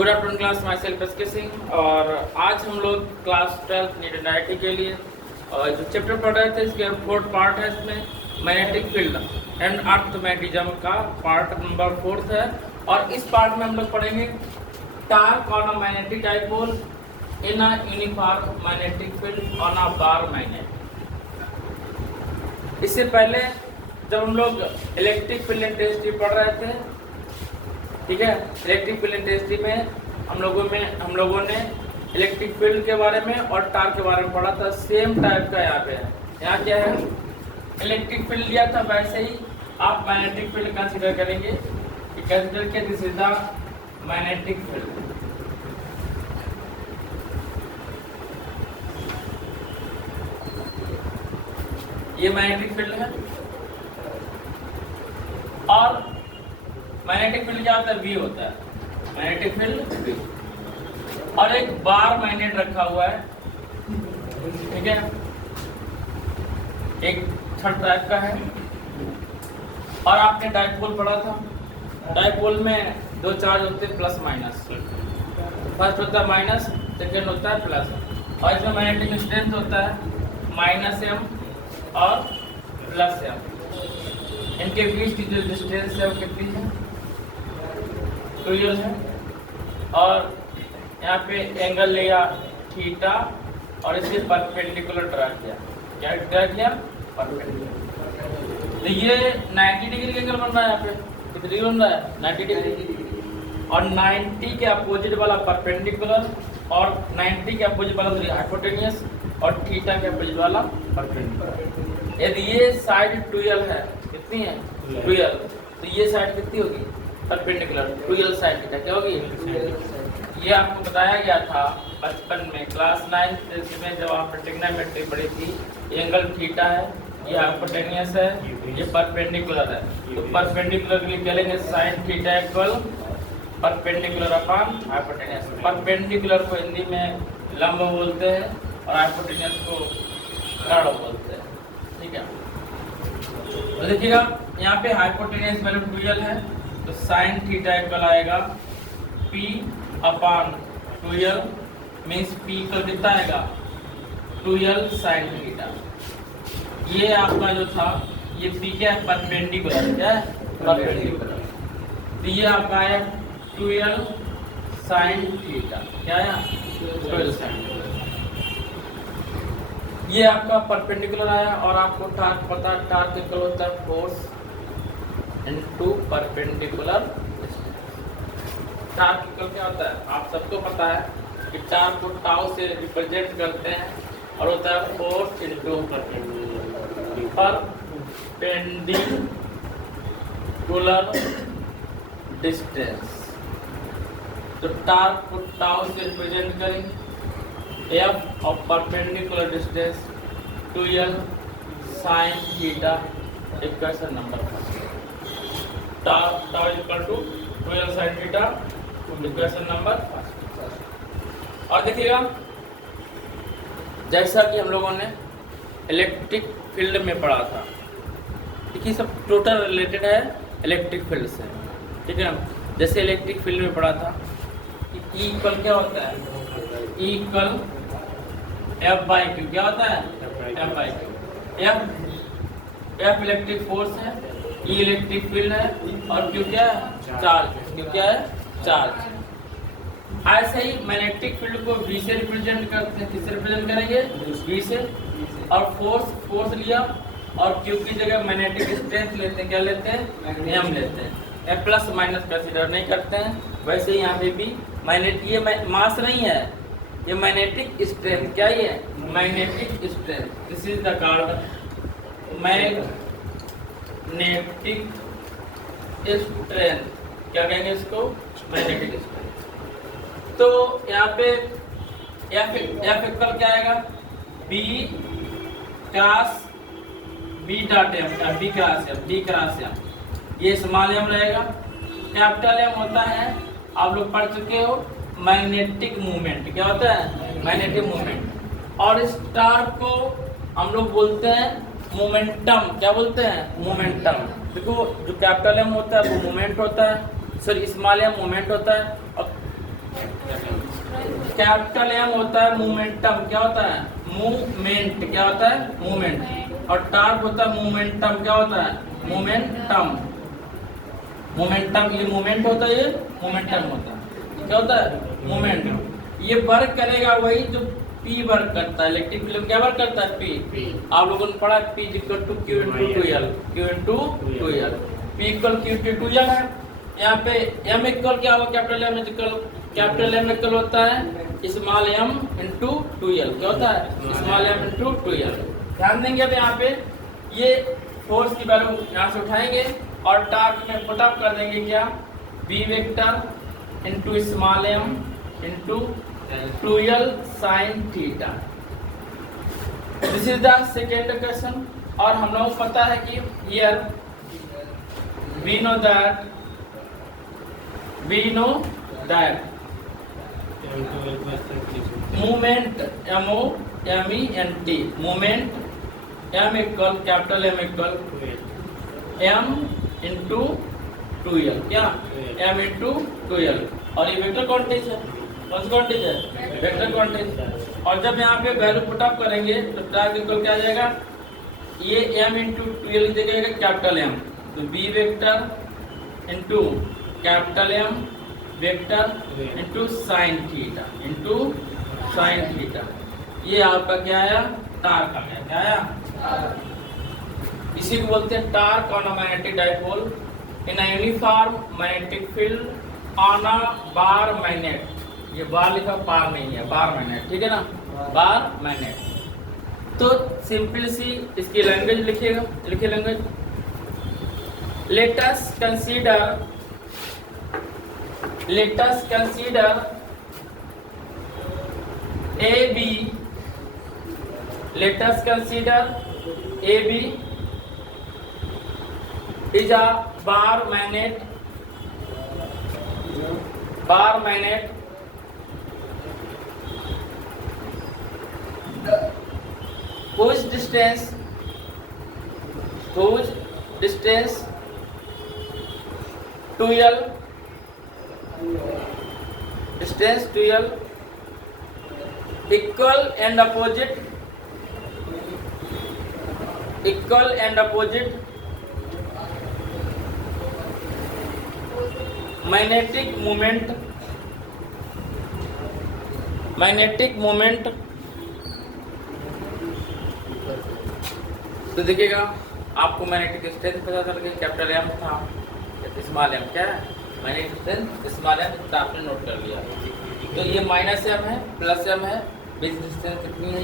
Good afternoon class, my self S के सिंह। और आज हम लोग क्लास 12 नीट एंड आई के लिए जो चैप्टर पढ़ रहे थे, इसके फोर्थ पार्ट है। इसमें मैग्नेटिक फील्ड एंड अर्थमैग्नेटिज्म का पार्ट नंबर 4 है। और इस पार्ट में हम लोग पढ़ेंगे torque on a magnetic dipole in a uniform magnetic field on a bar magnet. इससे पहले जब हम लोग इलेक्ट्रिक फील्ड इंटेंसिटी पढ़ रहे थे, ठीक है, इलेक्ट्रिक फील्ड इंटेंसिटी में हम लोगों ने इलेक्ट्रिक फील्ड के बारे में और टॉर्क के बारे में पढ़ा था। सेम टाइप का यहाँ पे है। यहाँ क्या है, इलेक्ट्रिक फील्ड लिया था, वैसे ही आप मैग्नेटिक फील्ड कंसीडर करेंगे। कंसीडर के this is the magnetic field. ये मैग्नेटिक फील्ड है। और मैग्नेटिक फील्ड क्या होता है, वी होता है मैग्नेटिक फील्ड वी। और एक बार मैग्नेट रखा हुआ है, ठीक है, एक थर्ड टाइप का है। और आपने डाइपोल पढ़ा था। डाइपोल में दो चार्ज होते हैं, प्लस माइनस। फर्स्ट होता है माइनस, सेकेंड होता है प्लस। और इसमें मैग्नेटिक स्ट्रेंथ होता है -m और +m। इनके बीच की जो डिस्टेंस है वो कितनी है, 2l है। और यहाँ पे एंगल लिया थीटा और इसे परपेंडिकुलर ड्रा किया। क्या ड्रा किया, परपेंडिकुलर। तो ये 90 डिग्री का एंगल बन रहा है। यहाँ पे कितनी डिग्री बन रहा है, 90 डिग्री। और 90 के अपोजिट वाला परपेंडिकुलर, और 90 के अपोजिट वाला हाइपोटेनियस, और थीटा के अपोजिट वाला परपेंडिकुलर। यदि ये साइड 2l है, कितनी है 2l, तो ये साइड कितनी होगी, परपेंडिकुलर 2l साइड थीटा क्या होगी। ये आपको बताया गया था बचपन में क्लास 9 में, जब आपने ट्रिग्नोमेट्री पढ़ी थी। ये एंगल थीटा है, ये हाइपोटेनियस है, ये परपेंडिकुलर है। तो परपेंडिकुलर के लिए क्या लेंगे, sine theta equal perpendicular upon hypotenuse. Perpendicular को हिंदी में लंब बोलते हैं और हाइपोटेनियस को कर्ण बोलते हैं, ठीक है। तो देखिएगा यहाँ पे हाइपोटेनियस वैल्यू 2l है, तो साइन थीटा इक्वल आएगा p upon 2l, means p equal कितना आएगा 2l साइन थीटा। ये आपका जो था, ये p क्या है, परपेंडिकुलर, क्या है, परपेंडिकुलर। तो ये आपका आया 2l साइन थीटा, क्या आया 2l साइन थीटा। ये आपका परपेंडिकुलर आया। और आपको टॉर्क पता है, टॉर्क इक्वल होता है force into perpendicular distance. Torque equal क्या होता है, आप सबको पता है कि टॉर्क को टाउ से रिप्रेजेंट करते हैं, और होता है फोर्स इनटू परपेंडिकुलर डिस्टेंस। तो टॉर्क को टाउ से रिप्रेजेंट करेंगे, f of perpendicular distance 2l sin theta, equation number 1। tau equal to 2l sin theta, equation number 1। और देखिएगा, जैसा कि हम लोगों ने इलेक्ट्रिक फील्ड में पढ़ा था, देखिए सब टोटल रिलेटेड है इलेक्ट्रिक फील्ड से, ठीक है। जैसे इलेक्ट्रिक फील्ड में पढ़ा था कि E इक्वल क्या होता है, E इक्वल F/Q, क्या होता है, F/Q। F इलेक्ट्रिक फोर्स है, E इलेक्ट्रिक फील्ड है, और Q क्या है, चार्ज। Q क्या है, चार्ज। ऐसे ही मैग्नेटिक फील्ड को V से रिप्रेजेंट करते हैं। किससे रिप्रेजेंट करेंगे, V से। और फोर्स लिया, और Q की जगह मैग्नेटिक स्ट्रेंथ लेते हैं, क्या लेते हैं, M लेते हैं। प्लस माइनस कंसीडर नहीं करते हैं। वैसे ही यहाँ पे भी ये मास नहीं है, ये मैग्नेटिक स्ट्रेंथ, क्या ये magnetic strength. This is the called magnetic strength. क्या कहेंगे इसको, मैग्नेटिक स्ट्रेंथ। तो यहाँ पे F इक्वल क्या आएगा, B cross B dot M, B cross M। ये स्मॉल m रहेगा। कैपिटल M होता है, आप लोग पढ़ चुके हो, मैग्नेटिक मूवमेंट। क्या होता है, मैग्नेटिक मूवमेंट। और इस टॉर्क को हम लोग बोलते हैं मोमेंटम। क्या बोलते हैं, मोमेंटम। देखो जो कैपिटल M होता है वो मोमेंट होता है, सॉरी स्मॉल m मोमेंट होता है, और कैपिटल एम होता है मोमेंटम, क्या होता है मूवमेंट, क्या होता है मूवमेंट। और टार्क होता है मोमेंटम, क्या होता है मोमेंटम। मोमेंटम ये मोमेंट होता है, ये मोमेंटम होता है, क्या होता है मोमेंट। ये वर्क करेगा वही जो पी वर्क करता है। इलेक्ट्रिक फील्ड क्या वर्क करता है पी। आप लोगों ने पढ़ा P equal to Q into 2L, Q into 2L, P equal Q into 2L है। यहाँ पे m इक्वल क्या होगा, capital M equal, capital M equal होता है स्मॉल m इनटू 2L, क्या होता है स्मॉल m इनटू 2L। ध्यान देंगे अब यहाँ पे ये फोर्स की वैल्यू यहाँ से उठाएंगे और टार्क में पुट अप कर देंगे क्या v vector into small m into 2L sin theta. This is the second question. और हम लोग को पता है कि here we know that movement M-O-M-E-N-T movement M equal capital M equal M into 2L, क्या M इंटू 2L। और ये वेक्टर क्वांटिटी है, कौन सी क्वांटिटी है वेक्टर क्वांटिटी। और जब यहाँ पे वैल्यू पुट अप करेंगे तो टार्क इक्वल क्या आ जाएगा, ये M इंटू 2L की जगह कैपिटल M, तो B vector into capital M vector into sine theta, into sine theta. ये आपका क्या आया टार्क आ गया, क्या आया। इसी को बोलते हैं torque on a magnetic dipole in a uniform magnetic field on a bar magnet. ये बार लिखा बार नहीं है, बार मैग्नेट, ठीक है ना, बार मैग्नेट। तो सिंपल सी इसकी लैंग्वेज लिखिएगा, लिखिए language. let us consider AB, let us consider AB is a bar magnet whose distance 2L, distance 2L, equal and opposite magnetic moment। तो देखिएगा आपको मैग्नेटिक स्ट्रेंथ पता चल गई, कैपिटल M था, स्मॉल m क्या है मैग्नेटिक स्ट्रेंथ स्मॉल m, तो आपने नोट कर लिया। तो ये माइनस m है प्लस m है, बीच डिस्टेंस कितनी है,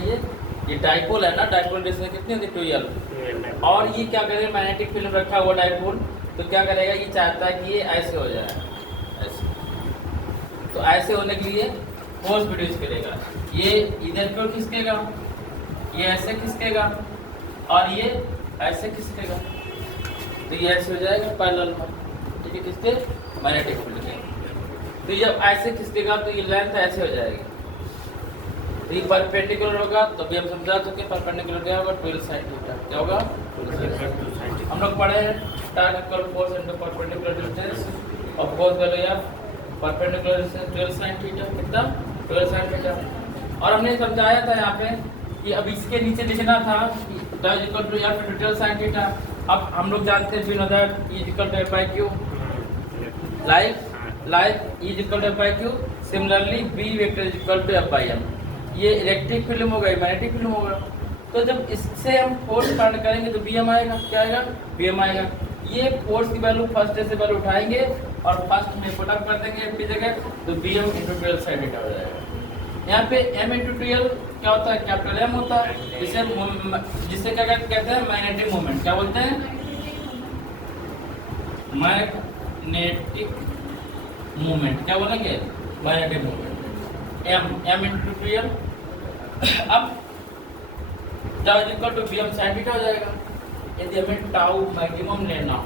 ये डाइपोल है ना, डाइपोल डिस्टेंस कितनी होती है 2L। और ये क्या करेगा मैग्नेटिक फील्ड में रखा हुआ डाइपोल, तो क्या करेगा ये चाहता है कि ये ऐसे हो जाए, ऐसे। तो ऐसे होने के लिए फोर्स प्रोड्यूस करेगा, ये इधर क्यों खिसकेगा, ये ऐसे खिसकेगा और ये ऐसे खिसकेगा, तो ये ऐसे हो जाएगा पैरेलल में, ठीक है, किसके मैग्नेटिक फील्ड के। तो जब ऐसे खिसकेगा तो ये लेंथ ऐसे हो जाएगी, तो ये परपेंडिकुलर होगा। तो अभी हम समझा चुके हैं परपेंडिकुलर क्या होगा 12 sin थीटा, क्या होगा हम लोग पढ़े हैं torque equal force into perpendicular distance और फोर्स वैल्यू या परपेंडिकुलर डिस्टेंस 12 sin थीटा, कितना 12 sin थीटा। और हमने समझाया था यहाँ पे कि अब इसके नीचे लिखना था टार्क इक्वल टू या 12 sin थीटा। अब हम लोग जानते हैं बिना that E equal to F/Q, like E equal to F/Q, similarly B vector equal to F/m। ये इलेक्ट्रिक फील्ड होगा, ये मैग्नेटिक फील्ड होगा। तो जब इससे हम फोर्स फाइंड करेंगे तो Bm आएगा, क्या आएगा Bm आएगा। ये फोर्स की वैल्यू फर्स्ट से वैल्यू उठाएंगे और फर्स्ट में पुट अप कर देंगे F की जगह, तो Bm × 12 sin थीटा हो जाएगा। यहाँ पे M × 2L क्या होता है, कैपिटल M होता है, जिसे क्या कहते हैं मैग्नेटिक मोमेंट, क्या बोलते हैं मैग्नेटिक मोमेंट, क्या बोलेंगे मैग्नेटिक मोमेंट। M × 2L। अब tau equal to Bm sin theta हो जाएगा। यदि हमें टाउ मैक्सिमम लेना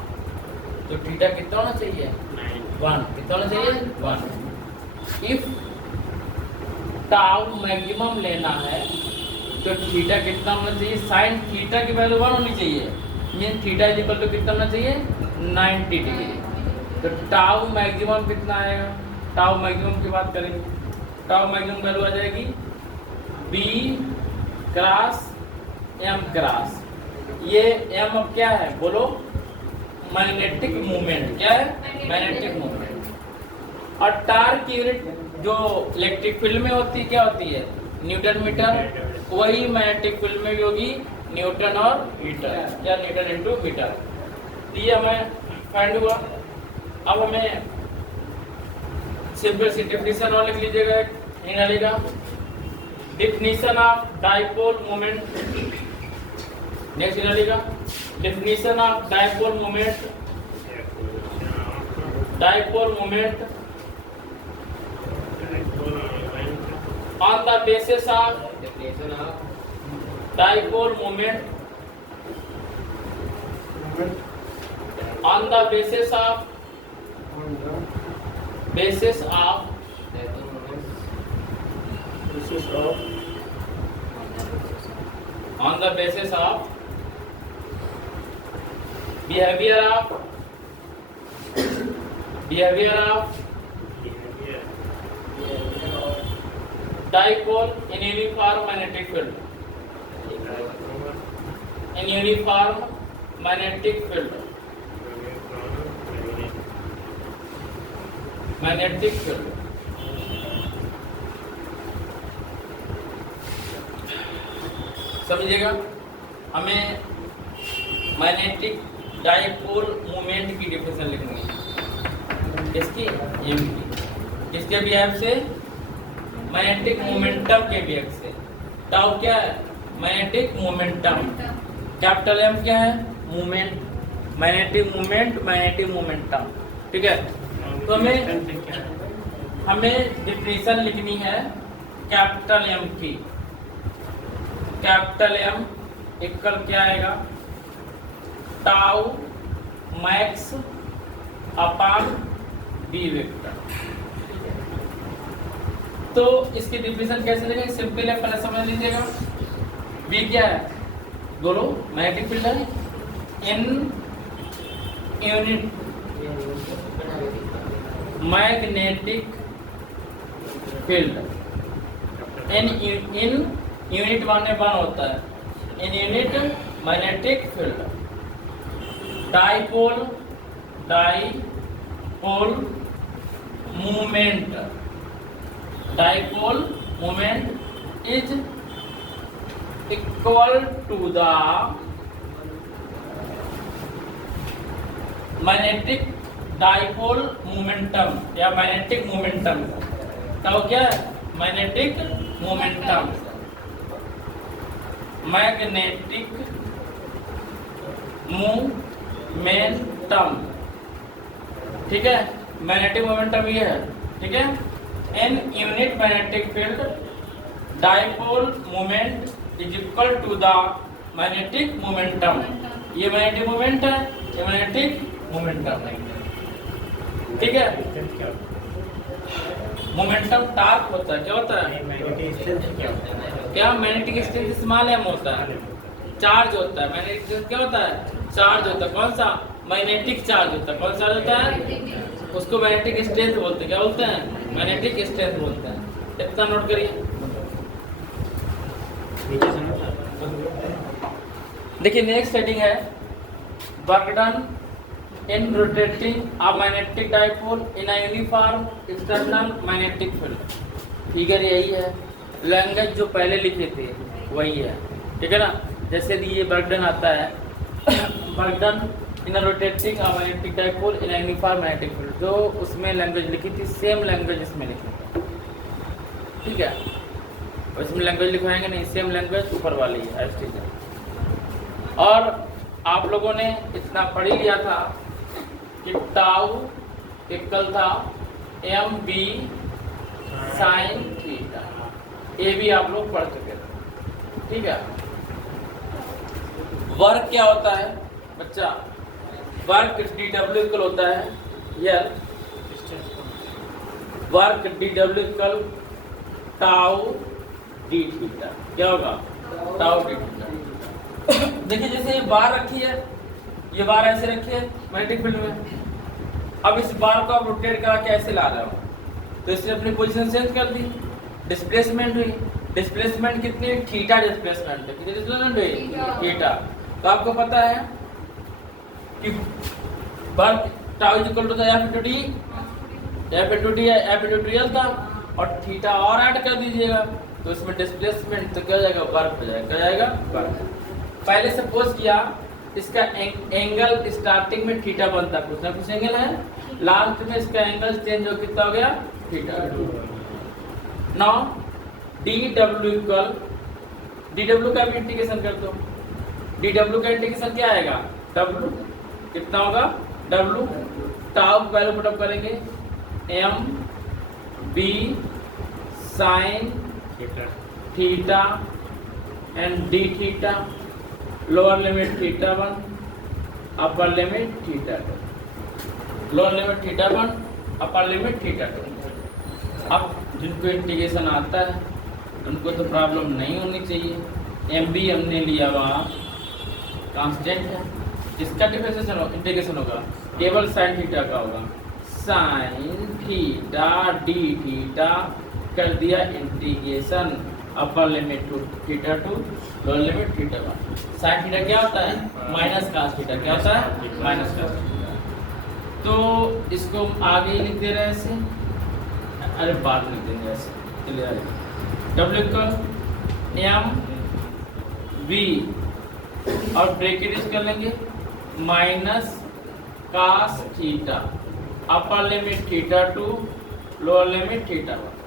तो थीटा कितना होना चाहिए 1, कितना होना चाहिए 1। इफ टाउ मैक्सिमम लेना है तो थीटा कितना होना चाहिए, साइन थीटा की वैल्यू 1 होनी चाहिए, mean theta is equal to कितना होना चाहिए 90 डिग्री। तो टाउ मैक्सिमम कितना आएगा टाउ मैक्सिमम की बात करेंगे। टाउ मैक्सिमम वैल्यू आ जाएगी बी क्रॉस एम क्रॉस, ये एम अब क्या है बोलो, मैग्नेटिक मूवमेंट। क्या है? Magnetic movement. और टार्क की यूनिट जो इलेक्ट्रिक फील्ड में होती है क्या होती है? Newton metre. वही मैग्नेटिक फील्ड में भी होगी न्यूटन और मीटर, या न्यूटन इंटू मीटर। ये हमें फाइंड हुआ। अब हमें सिंपल सी डेफिनेशन और लिख लीजिएगा, निकालिएगा definition of dipole moment. Next निकालिएगा definition of dipole moment. Dipole moment on the basis of dipole moment on the basis of on the basis of behavior of dipole in uniform magnetic field, in uniform magnetic field, magnetic field। समझिएगा, हमें magnetic dipole moment की definition लिखनी है। किसकी? M की। किसके behalf से? Magnetic momentum के बिहेव से। टाउ क्या है? Magnetic momentum. कैपिटल एम क्या है? Movement. Magnetic movement, magnetic momentum. ठीक है, तो हमें डेफिनेशन लिखनी है कैपिटल एम की। कैपिटल एम इक्वल क्या आएगा? Tau max upon B vector. तो इसकी डिफिनेशन कैसे लिखेंगे? सिंपल है, पहले समझ लीजिएगा। बी क्या है? बोलो, मैग्नेटिक फील्ड है in unit magnetic field. In unit माने वन होता है, in unit magnetic field. Dipole movement, dipole moment is equal to the magnetic dipole momentum या magnetic momentum। तो क्या है? magnetic momentum, magnetic momentum। ठीक है, मैग्नेटिक मोमेंटम ये है। ठीक है, in unit magnetic field dipole moment is equal to the magnetic momentum। ये मैग्नेटिक मोमेंट है, ये मैग्नेटिक मोमेंटम है। ठीक है, मोमेंटम टार्क होता है। क्या होता है? क्या? मैग्नेटिक स्ट्रेंथ स्मॉल एम होता है। चार्ज होता है, मैग्नेटिक स्ट्रेंथ क्या होता है? चार्ज होता है। कौन सा? मैग्नेटिक चार्ज होता है। कौन सा होता है? उसको मैग्नेटिक स्ट्रेंथ बोलते हैं। क्या बोलते हैं? मैग्नेटिक स्ट्रेंथ बोलते हैं। इतना नोट करिए। देखिए, नेक्स्ट हेडिंग है work done in rotating a magnetic dipole in a uniform external magnetic field. Figure यही है, लैंग्वेज जो पहले लिखे थे वही है। ठीक है ना? जैसे ये वर्क डन आता है, work done in rotating a magnetic dipole in a uniform magnetic field, जो उसमें लैंग्वेज लिखी थी सेम लैंग्वेज इसमें लिखी। ठीक है, और इसमें लैंग्वेज लिखवाएंगे नहीं, सेम लैंग्वेज ऊपर वाली है। ठीक है, और आप लोगों ने इतना पढ़ ही लिया था कि टाउ इक्वल था एम बी साइन थीटा। ये भी आप लोग पढ़ चुके थे। ठीक है, वर्क क्या होता है बच्चा? वर्क DW इक्वल होता है यल work DW equal tau d theta. क्या होगा? Tau d theta. देखिए, जैसे ये बार रखी है, ये बार ऐसे रखी है मैग्नेटिक फील्ड में। अब इस बार को आप रोटेट करा के ऐसे ला रहे हो, तो इसने अपनी पोजीशन चेंज कर दी, डिस्प्लेसमेंट हुई। डिस्प्लेसमेंट कितनी? थीटा डिस्प्लेसमेंट है। कितनी डिस्प्लेसमेंट हुई? थीटा। तो आपको पता है कि work tau is equal to the F into D, F into D, F into real था, और थीटा और ऐड कर दीजिएगा तो इसमें डिस्प्लेसमेंट तो क्या हो जाएगा? वर्क हो जाएगा। क्या जाएगा? वर्क। पहले सपोज किया इसका एंगल स्टार्टिंग में थीटा बनता, कुछ ना कुछ एंगल है, लास्ट में इसका एंगल चेंज हो कितना हो गया? Theta. Now D W equal, D W का भी इंटीग्रेशन कर दो। डी डब्ल्यू का इंटीग्रेशन क्या आएगा? डब्ल्यू कितना होगा? W tau value put up करेंगे, M B sine theta and d theta, lower limit theta 1, upper limit theta 2, lower limit theta 1, upper limit theta 2। अब जिनको इंटीग्रेशन आता है उनको तो प्रॉब्लम नहीं होनी चाहिए। एम बी हमने लिया वहाँ कांस्टेंट है, इसका डिफरेंशिएशन इंटीग्रेशन होगा केवल साइन थीटा का होगा, साइन थीटा डी थीटा कर दिया integration, upper limit to theta 2, lower limit theta 1। Sine theta क्या होता है? Minus cos theta. क्या होता है? Minus cos theta. तो इसको आगे ही लिख दे रहे हैं ऐसे, अरे बाद में लिख देंगे ऐसे। चलिए डब्ल्यू इक्वल एम बी और ब्रैकेट यूज कर लेंगे, minus cos theta, upper limit theta 2, lower limit theta 1।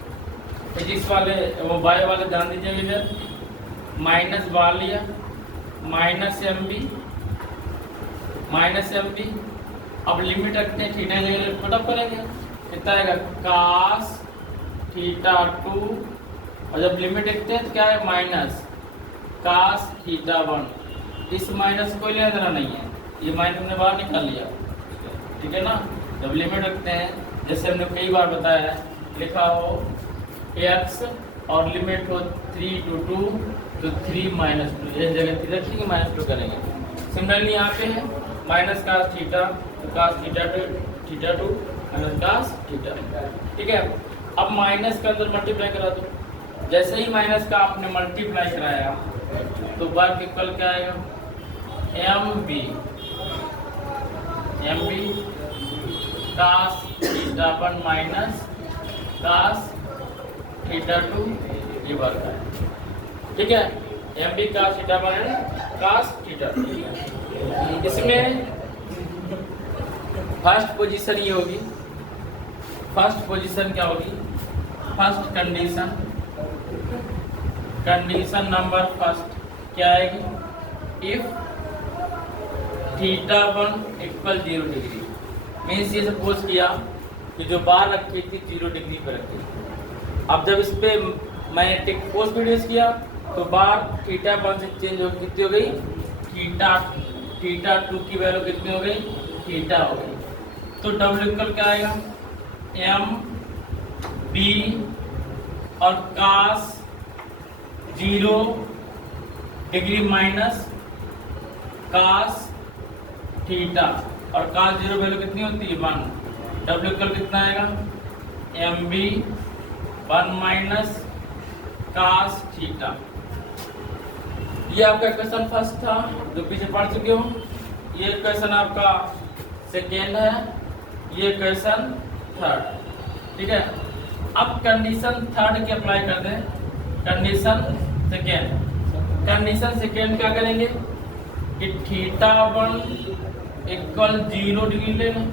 Physics वाले वो बाय वाले ध्यान दीजिएगा, इधर माइनस बार लिया, minus M B, minus M B. अब लिमिट रखते हैं, थीटा जगह पुटअप करेंगे, कितना आएगा? कास थीटा 2, और जब लिमिट रखते हैं तो क्या है? Minus cos theta 1। इस माइनस कोई लेना देना नहीं है, ये माइनस हमने बाहर निकाल लिया, ठीक है ना। जब लिमिट रखते हैं, जैसे हमने कई बार बताया है, लिखा हो x और लिमिट हो 3 to 2 तो 3 माइनस 2, इस जगह 3 रखेंगे, माइनस 2 करेंगे। सिमिलरली यहाँ पे है माइनस कास थीटा, तो cos theta 2 minus cos theta, ठीक है। अब माइनस का अंदर मल्टीप्लाई करा दो, जैसे ही माइनस का आपने मल्टीप्लाई कराया तो वर्क इक्वल क्या आएगा? M B cos theta 1 minus cos theta 2, ये वर्क है, ठीक है। M B cos theta 1 cos theta 2। इसमें फर्स्ट पोजीशन ये होगी, फर्स्ट पोजीशन क्या होगी? फर्स्ट कंडीशन नंबर फर्स्ट क्या आएगी? If theta 1 equal 0 degree, means ये सपोज किया कि जो बार रखी थी 0 डिग्री पर रखी थी। अब जब इस पे मैग्नेटिक फोर्स प्रोड्यूस किया तो बार थीटा 1 से चेंज हो कितनी हो गई? थीटा 2 की वैल्यू कितनी हो गई? थीटा हो गई। तो डब्ल्यू इक्वल क्या आएगा? एम बी और कास 0 डिग्री माइनस कास थीटा, और कास 0 वैल्यू कितनी होती है? 1। डब्ल्यू इक्वल कितना आएगा? M B 1 minus cos theta. ये आपका क्वेश्चन फर्स्ट था जो पीछे पढ़ चुके हो। ये क्वेश्चन आपका सेकेंड है, ये क्वेश्चन थर्ड, ठीक है। अब कंडीशन थर्ड की अप्लाई कर दें, कंडीशन सेकेंड क्या करेंगे कि थीटा 1 इक्वल 0 डिग्री ले लें।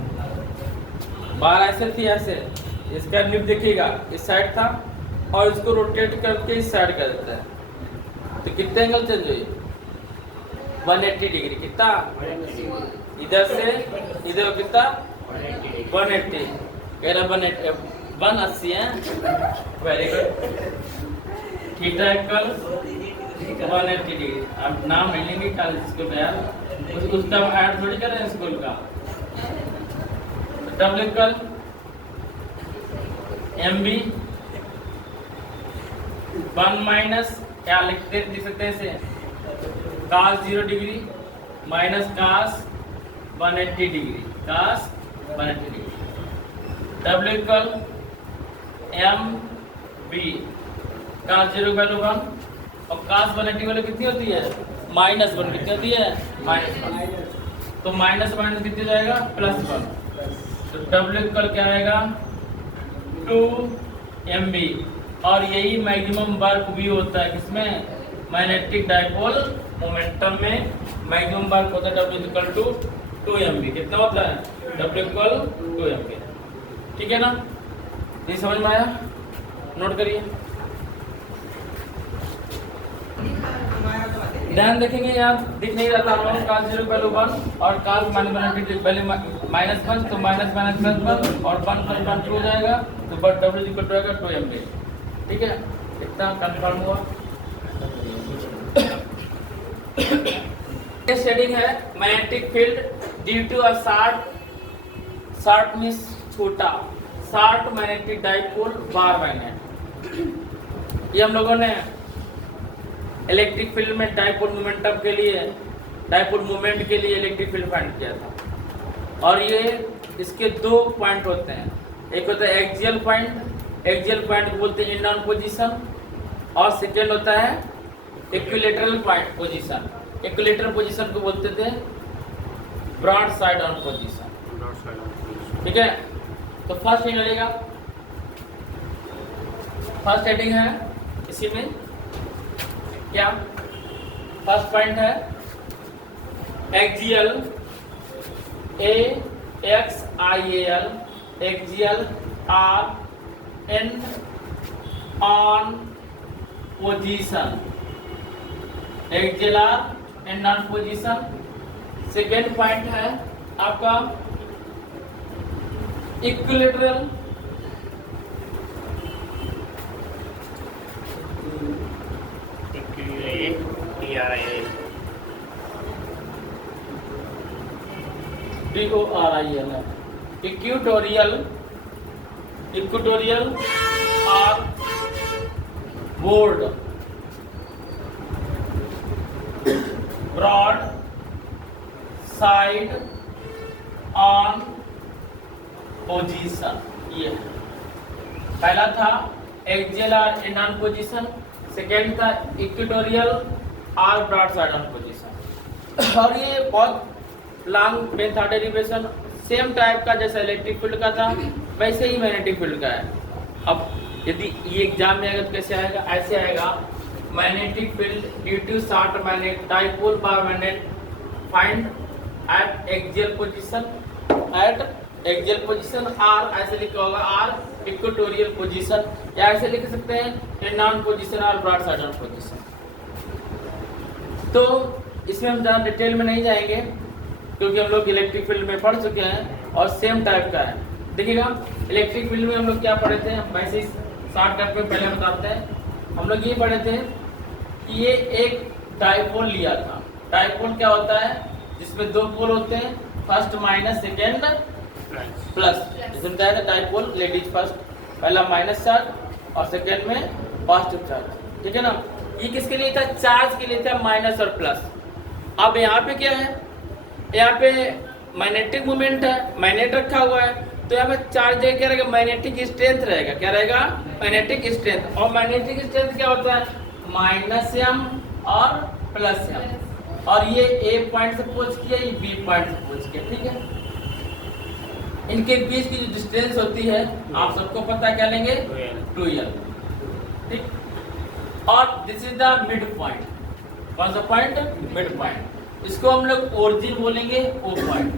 बार ऐसे थी, ऐसे इसका निप देखिएगा इस साइड था और इसको रोटेट करके इस साइड कर देता है तो कितने एंगल चेंज हुए? 180 डिग्री। कितना? इधर से इधर कितना? 180। कह रहा 180 है, very good. Theta equal 180 degree. अब नाम नहीं लेंगे कॉलेज स्कूल का यार, उसका ऐड थोड़ी कर रहे हैं स्कूल का। W equal M B 1 minus क्या लिखते लिख सकते हैं इसे? Cos 0 degree minus cos 180 degree, cos 180 degree. W equal M B, cos 0 की वैल्यू 1 और cos 180 की वैल्यू कितनी होती है? -1। कितनी होती है? -1। तो माइनस माइनस कितनी जाएगा? +1। तो W इक्वल क्या आएगा? 2mb। और यही मैक्सिमम वर्क भी होता है किसमें? मैग्नेटिक डाइपोल मोमेंटम में मैक्सिमम वर्क होता है W इक्वल टू 2mb। कितना होता है? W equal 2mb। ठीक है ना? ये समझ में आया? नोट करिए। ध्यान देखेंगे, यहाँ दिख नहीं रहा था हम लोग cos 0 की वैल्यू 1 और cos -180 की वैल्यू -1, तो माइनस माइनस +1 और 1 + 1 2 हो जाएगा, तो बट W इक्वल टू आएगा 2mb। ठीक है, इतना कंफर्म हुआ। ये शेडिंग है magnetic field due to a short means छोटा short magnetic dipole bar magnet. ये हम लोगों ने इलेक्ट्रिक फील्ड में डाइपोल मोमेंटम के लिए, डाइपोल मोमेंट के लिए इलेक्ट्रिक फील्ड फाइंड किया था। और ये इसके 2 पॉइंट होते हैं, एक होता है एक्सियल पॉइंट, एक्सियल पॉइंट को बोलते हैं इंड ऑन पोजीशन, और सेकेंड होता है equilateral point position. Equilateral position को बोलते थे ब्रॉड साइड ऑन पोजीशन। ठीक है, तो फर्स्ट हेडिंग लगेगा, फर्स्ट हेडिंग है इसी में क्या? फर्स्ट पॉइंट है axial AXIAL, axial R end on position, axial R end on position. Second point है आपका इक्विलेटरल DORIL है, इक्वेटोरियल और board broad side on position. ये पहला था एक्सियल और इन ऑन पोजीशन, सेकेंड था इक्वेटोरियल और ब्रॉड साइड ऑन पोजीशन। और ये बहुत लॉन्ग में था डेरिवेशन, सेम टाइप का जैसे इलेक्ट्रिक फील्ड का था वैसे ही मैग्नेटिक फील्ड का है। अब यदि ये एग्जाम में आएगा तो कैसे आएगा? ऐसे आएगा, magnetic field due to short magnet dipole bar magnet find at axial position, R ऐसे लिखा होगा, R इक्वेटोरियल पोजीशन, या ऐसे लिख सकते हैं इन ऑन पोजीशन और ब्रॉड साइड ऑन पोजीशन। तो इसमें हम ज़्यादा डिटेल में नहीं जाएंगे क्योंकि हम लोग इलेक्ट्रिक फील्ड में पढ़ चुके हैं और सेम टाइप का है। देखिएगा, इलेक्ट्रिक फील्ड में हम लोग क्या पढ़े थे, हम वैसे ही शॉर्टकट में पहले बताते हैं। हम लोग ये पढ़े थे कि ये एक डाइपोल लिया था। डाइपोल क्या होता है? जिसमें 2 पोल होते हैं, फर्स्ट माइनस सेकेंड प्लस। इसमें क्या है? डाइपोल लेडीज फर्स्ट, पहला माइनस चार्ज और सेकेंड में पॉजिटिव चार्ज। ठीक है ना? ये किसके लिए था? चार्ज के लिए था, माइनस और प्लस। अब यहाँ पे क्या है? यहाँ पे मैग्नेटिक मोमेंट है, मैग्नेट रखा हुआ है, तो यहाँ पे चार्ज क्या रहेगा? मैग्नेटिक स्ट्रेंथ रहेगा। क्या रहेगा? Magnetic strength. और मैग्नेटिक स्ट्रेंथ क्या होता है? -m और +m। और ये A पॉइंट से पोज किया, ये B पॉइंट से पोज किया। ठीक है, इनके बीच की जो डिस्टेंस होती है आप सबको पता है, क्या लेंगे? 2l। ठीक, और this is the mid point. कौन सा पॉइंट? Mid point. इसको हम लोग ओरिजिन बोलेंगे, O पॉइंट।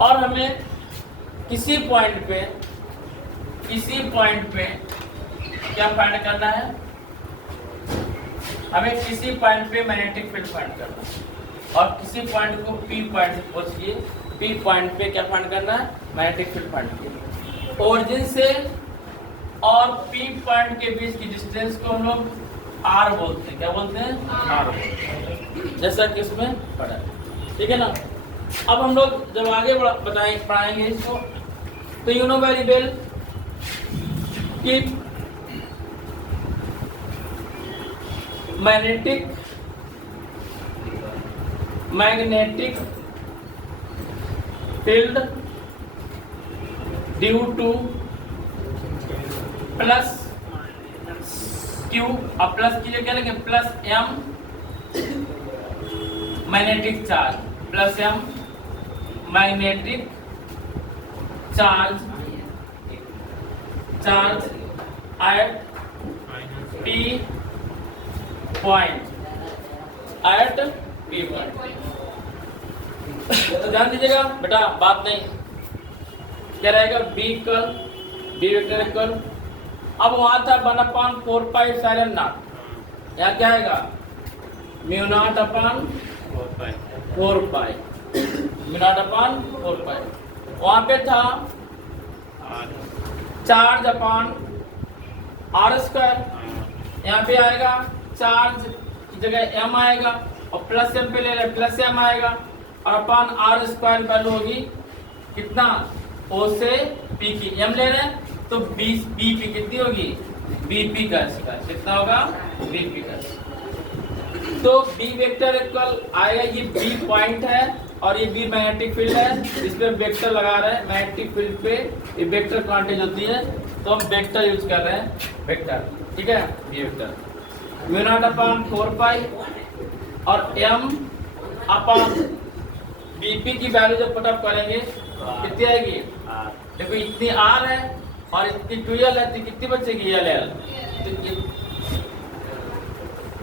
और हमें किसी पॉइंट पे क्या फाइंड करना है? हमें किसी पॉइंट पे मैग्नेटिक फील्ड फाइंड करना है, और किसी पॉइंट को P पॉइंट से पूछिए, P पॉइंट पे क्या फाइंड करना है? मैग्नेटिक फील्ड फाइंड करना। ओरिजिन से और P पॉइंट के बीच की डिस्टेंस को हम लोग R बोलते हैं। क्या बोलते हैं? R बोलते हैं, जैसा कि इसमें पढ़ा है। ठीक है ना? अब हम लोग जब आगे पढ़ाएंगे इसको, तो यू नो वेरी वेल कि magnetic field due to plus Q, अब प्लस की क्या लेंगे, plus M magnetic charge, plus M magnetic charge at P point, at P point. तो ध्यान दीजिएगा बेटा, बात नहीं क्या रहेगा, बी कल बी वेक्टर इक्वल, अब वहां था 1/4 एप्सिलॉन नॉट, यहाँ क्या आएगा म्यू नॉट अपॉन 4 पाई, म्यू नॉट अपॉन 4 पाई, वहां पे था चार्ज अपॉन आर स्क्वायर, यहाँ पे आएगा चार्ज की जगह एम आएगा और प्लस एम पे ले रहे प्लस एम आएगा और अपॉन आर स्क्वायर वैल्यू होगी कितना, ओ से पी की, एम ले रहे हैं तो बी पी कितनी होगी, बीपी का स्क्वायर कितना होगा, बीपी का। तो बी वेक्टर इक्वल आएगा, ये बी पॉइंट है और ये बी मैग्नेटिक फील्ड है, इसमें वेक्टर लगा रहे हैं, मैग्नेटिक फील्ड पे ये वेक्टर क्वांटिटी होती है तो हम वेक्टर यूज कर रहे हैं, वेक्टर, ठीक है, B vector mu naught upon 4 pi और एम अपॉन बीपी की वैल्यू जब पुटअप करेंगे कितनी आएगी, देखो इतनी आर है और इतनी 2l है तो कितनी बचेगी, एल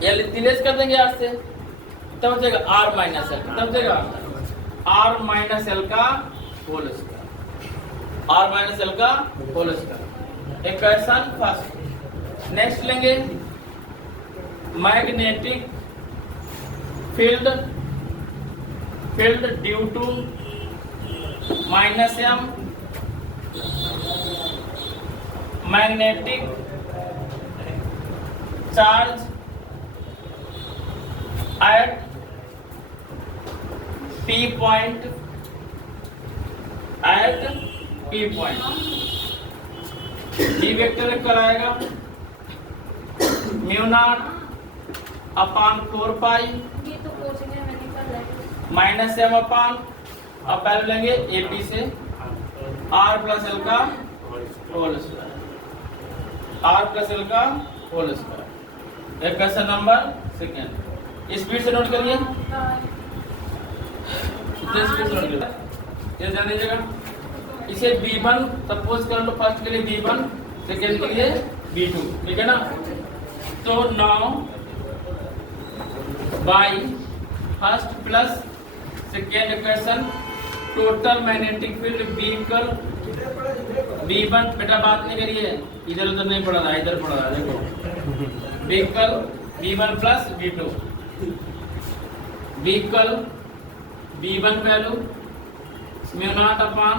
एल इतनी लेस कर देंगे आर से, कितना बचेगा आर माइनस एल, कितना बचेगा आर माइनस एल का whole square, R minus L का whole square. Equation first. Next लेंगे magnetic field due to minus M magnetic charge at P point, at P point, D vector कराएगा mu naught upon 4 pi minus M upon, अब पहले लेंगे AP से R plus L का whole square, R plus L का whole square. Equation number second, speed से note करिए, कितने स्पीड से नोट करिए, ये ध्यान दीजिएगा। इसे B1 सपोज कर लो, फर्स्ट के लिए B1, सेकेंड के लिए B2, ठीक है ना। तो now by first plus second equation, total magnetic field B equal B1, बेटा बात नहीं करिए, इधर उधर नहीं पढ़ा रहा, इधर पढ़ा रहा, देखो B equal B1 plus B2, B equal B1 value mu naught upon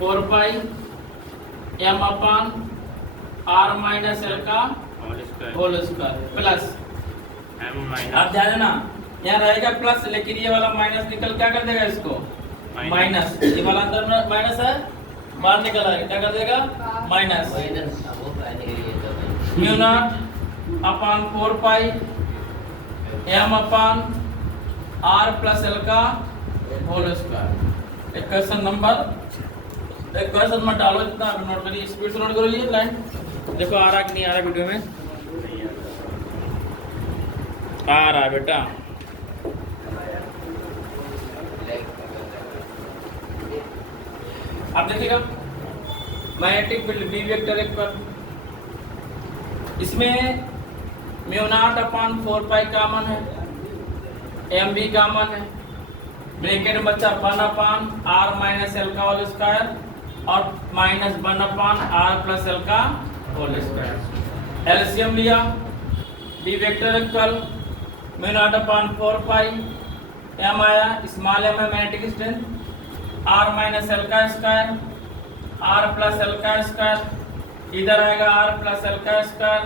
4 pi M upon R minus L का whole square plus M minus, आप ध्यान देना यहाँ रहेगा प्लस, लेकिन ये वाला माइनस निकल क्या कर देगा इसको, माइनस, ये वाला अंदर में माइनस है, बाहर निकल आएगा, क्या कर देगा minus, mu naught upon 4 pi M upon R plus L का होल स्क्वायर। इक्वेशन मत डालो, जितना आप नोट करिए, स्पीड से नोट करो, ये लाइन देखो आ रहा कि नहीं आ रहा, वीडियो में आ रहा बेटा। आप देखिएगा magnetic field B vector equal, इसमें mu naught upon 4 pi common है, एम भी कॉमन है, ब्रैकेट में बचा 1 अपॉन आर माइनस एल का होल स्क्वायर और माइनस 1 अपॉन आर प्लस एल का होल स्क्वायर। एलसीएम लिया, B vector equal mu naught upon 4 pi, M आया, स्मॉल एम है magnetic strength, R minus L का स्क्वायर, आर प्लस एल का square, इधर आएगा आर प्लस एल का square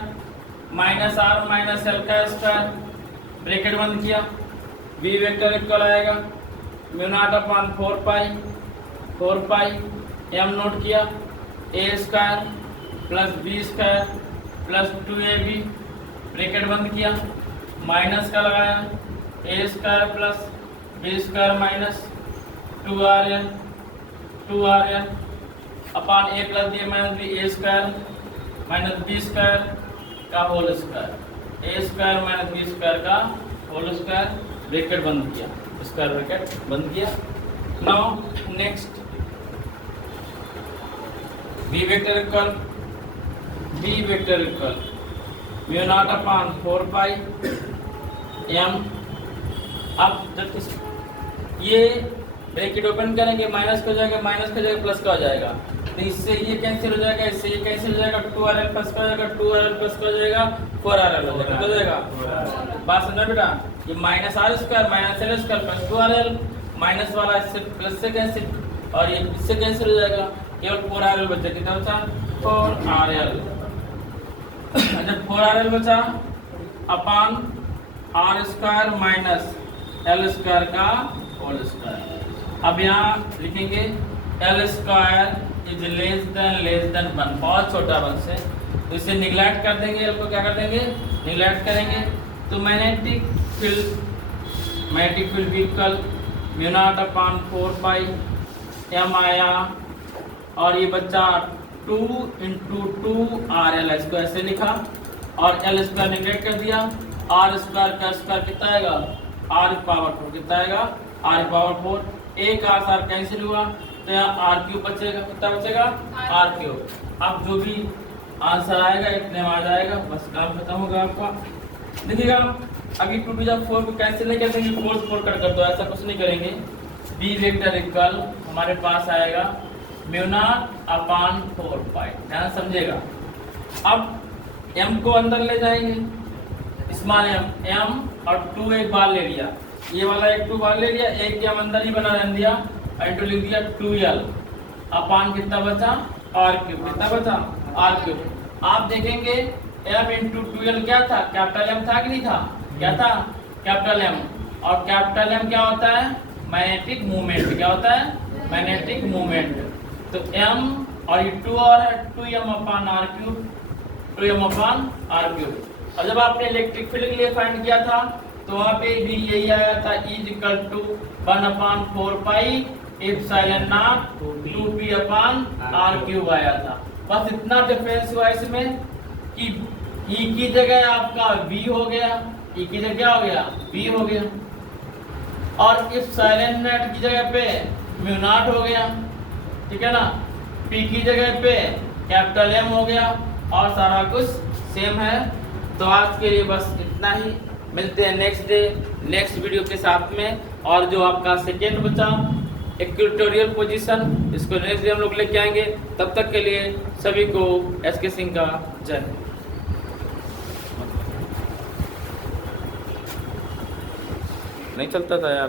minus R minus L का square, bracket बंद किया, बी वेक्टर इक्वल आएगा mu naught upon 4 pi M note किया, A square plus B square plus 2ab, bracket बंद किया, माइनस का लगाया, A square plus B square minus 2rn upon A plus B minus B, A square minus B square का whole square, A square minus B square का whole square, bracket बंद किया, square bracket बंद किया। Now next B vector equal mu naught upon 4 pi M. अब जब ये bracket open करेंगे माइनस का हो जाएगा, माइनस का हो जाएगा, प्लस का हो जाएगा, तो इससे ये कैंसिल हो जाएगा, इससे ये कैंसिल हो जाएगा, 2RL प्लस का हो जाएगा, 2RL प्लस का हो जाएगा, 4RL हो जाएगा, हो जाएगा। बात समझना बेटा, ये minus R square minus L square plus 2RL, minus वाला इससे प्लस से कैंसिल और ये इससे कैंसिल हो जाएगा, केवल 4RL बचा। कितना बचा? 4RL। जब 4RL बचा upon R square minus L square का होल स्क्वायर। अब यहाँ लिखेंगे L square is less than 1, बहुत छोटा 1 से, तो इसे निगलेक्ट कर देंगे, एल को क्या कर देंगे? निगलेक्ट करेंगे। तो magnetic field equal mu naught upon 4 pi M आया और ये बच्चा 2 × 2RL, इसको ऐसे लिखा और एल स्क्वायर निगलेक्ट कर दिया। आर स्क्वायर का स्क्वायर कितना आएगा? आर पावर 4 कितना आएगा? R power 4। एक आर कैंसिल हुआ तो यहाँ आर क्यूब बचेगा। कितना बचेगा? R cube. अब जो भी आंसर आएगा इतने में आ जाएगा, बस काम खत्म होगा आपका। देखिएगा अभी 2 to 4 को कैंसिल नहीं कर देंगे, 4 कट कर दो, ऐसा कुछ नहीं करेंगे। बी वेक्टर इक्वल हमारे पास आएगा म्यू नॉट अपॉन 4 पाई, ध्यान समझेगा। अब m को अंदर ले जाएंगे, स्मॉल m और 2 एक बार ले लिया, ये वाला एक 2 बार ले लिया, एक m अंदर ही बना रहने दिया, इंटू लिख दिया 2L अपॉन कितना बचा? R cube. कितना बचा? R cube. आप देखेंगे m × 2L क्या था? कैपिटल M था कि नहीं था? क्या था? Capital M। और कैपिटल M क्या होता है? Magnetic movement. क्या होता है? Magnetic movement. तो m और ये 2 और है 2m upon R cube, 2m upon R cube. और जब आपने इलेक्ट्रिक फील्ड के लिए फाइंड किया था तो वहाँ पे भी यही आया था, E=1/4 pi epsilon naught 2p upon R cube आया था। बस इतना डिफरेंस हुआ इसमें कि E की जगह आपका V हो गया, E की जगह क्या हो गया? V हो गया, और एप्सिलॉन नॉट की जगह पे म्यू नॉट हो गया, ठीक है ना। P की जगह पे कैपिटल M हो गया और सारा कुछ सेम है। तो आज के लिए बस इतना ही, मिलते हैं नेक्स्ट डे नेक्स्ट वीडियो के साथ में। और जो आपका सेकेंड बचा इक्वेटोरियल पोजीशन, इसको नेक्स्ट डे हम लोग लेके आएंगे। तब तक के लिए सभी को SK सिंह का जय। नहीं चलता था यार।